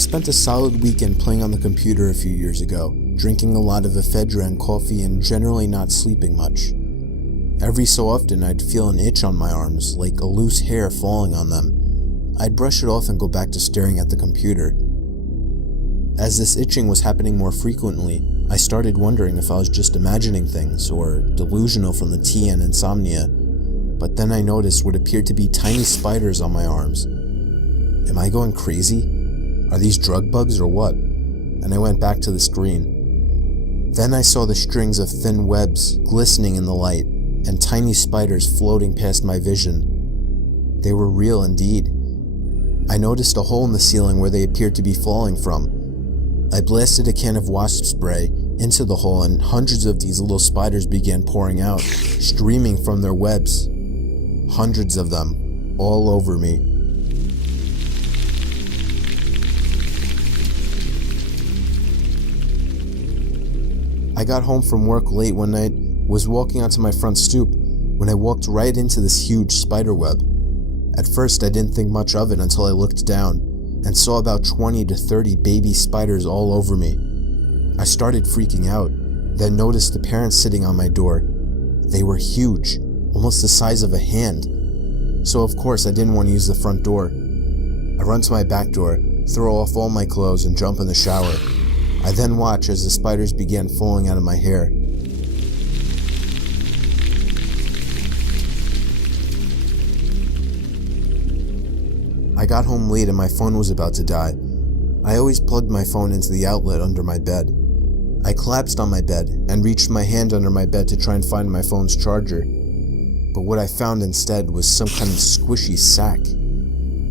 spent a solid weekend playing on the computer a few years ago, drinking a lot of ephedra and coffee and generally not sleeping much. Every so often I'd feel an itch on my arms, like a loose hair falling on them. I'd brush it off and go back to staring at the computer. As this itching was happening more frequently, I started wondering if I was just imagining things or delusional from the tea and insomnia, but then I noticed what appeared to be tiny spiders on my arms. Am I going crazy? Are these drug bugs or what? And I went back to the screen. Then I saw the strings of thin webs glistening in the light, and tiny spiders floating past my vision. They were real indeed. I noticed a hole in the ceiling where they appeared to be falling from. I blasted a can of wasp spray into the hole and hundreds of these little spiders began pouring out, streaming from their webs. Hundreds of them, all over me. I got home from work late one night, was walking onto my front stoop, when I walked right into this huge spider web. At first I didn't think much of it until I looked down, and saw about 20 to 30 baby spiders all over me. I started freaking out, then noticed the parents sitting on my door. They were huge, almost the size of a hand. So of course I didn't want to use the front door. I run to my back door, throw off all my clothes and jump in the shower. I then watch as the spiders began falling out of my hair. I got home late and my phone was about to die. I always plugged my phone into the outlet under my bed. I collapsed on my bed and reached my hand under my bed to try and find my phone's charger. But what I found instead was some kind of squishy sack.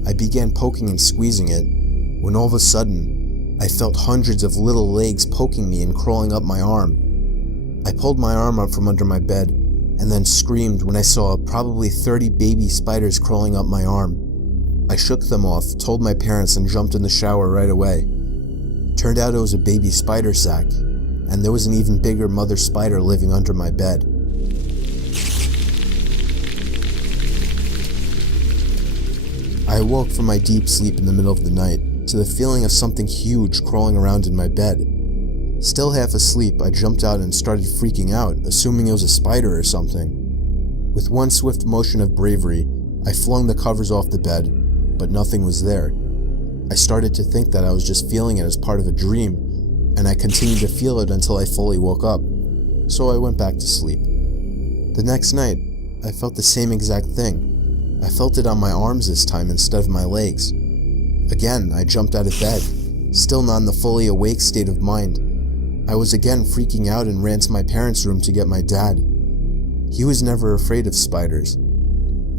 I began poking and squeezing it, when all of a sudden, I felt hundreds of little legs poking me and crawling up my arm. I pulled my arm up from under my bed, and then screamed when I saw probably 30 baby spiders crawling up my arm. I shook them off, told my parents, and jumped in the shower right away. Turned out it was a baby spider sack, and there was an even bigger mother spider living under my bed. I awoke from my deep sleep in the middle of the night to the feeling of something huge crawling around in my bed. Still half asleep, I jumped out and started freaking out, assuming it was a spider or something. With one swift motion of bravery, I flung the covers off the bed, but nothing was there. I started to think that I was just feeling it as part of a dream, and I continued to feel it until I fully woke up, so I went back to sleep. The next night, I felt the same exact thing. I felt it on my arms this time instead of my legs. Again, I jumped out of bed, still not in the fully awake state of mind. I was again freaking out and ran to my parents' room to get my dad. He was never afraid of spiders.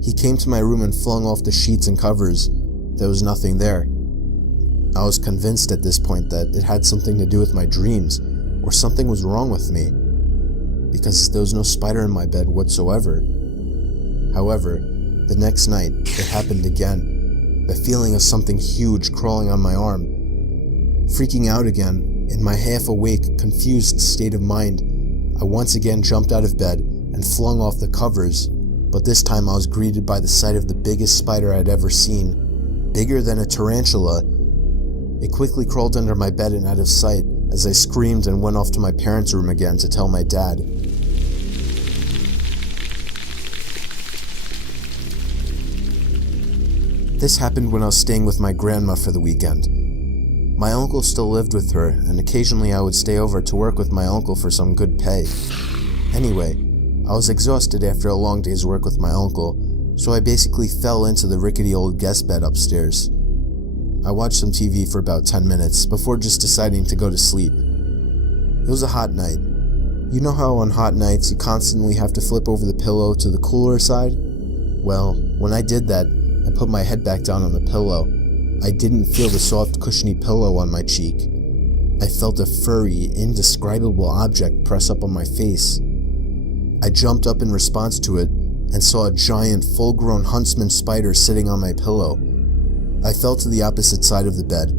He came to my room and flung off the sheets and covers. There was nothing there. I was convinced at this point that it had something to do with my dreams, or something was wrong with me, because there was no spider in my bed whatsoever. However, the next night, it happened again. The feeling of something huge crawling on my arm. Freaking out again, in my half-awake, confused state of mind, I once again jumped out of bed and flung off the covers, but this time I was greeted by the sight of the biggest spider I'd ever seen. Bigger than a tarantula. It quickly crawled under my bed and out of sight as I screamed and went off to my parents' room again to tell my dad. This happened when I was staying with my grandma for the weekend. My uncle still lived with her, and occasionally I would stay over to work with my uncle for some good pay. Anyway, I was exhausted after a long day's work with my uncle, so I basically fell into the rickety old guest bed upstairs. I watched some TV for about 10 minutes before just deciding to go to sleep. It was a hot night. You know how on hot nights you constantly have to flip over the pillow to the cooler side? Well, when I did that, I put my head back down on the pillow. I didn't feel the soft, cushiony pillow on my cheek. I felt a furry, indescribable object press up on my face. I jumped up in response to it and saw a giant, full-grown huntsman spider sitting on my pillow. I fell to the opposite side of the bed,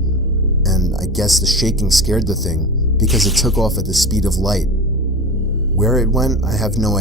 and I guess the shaking scared the thing because it took off at the speed of light. Where it went, I have no idea.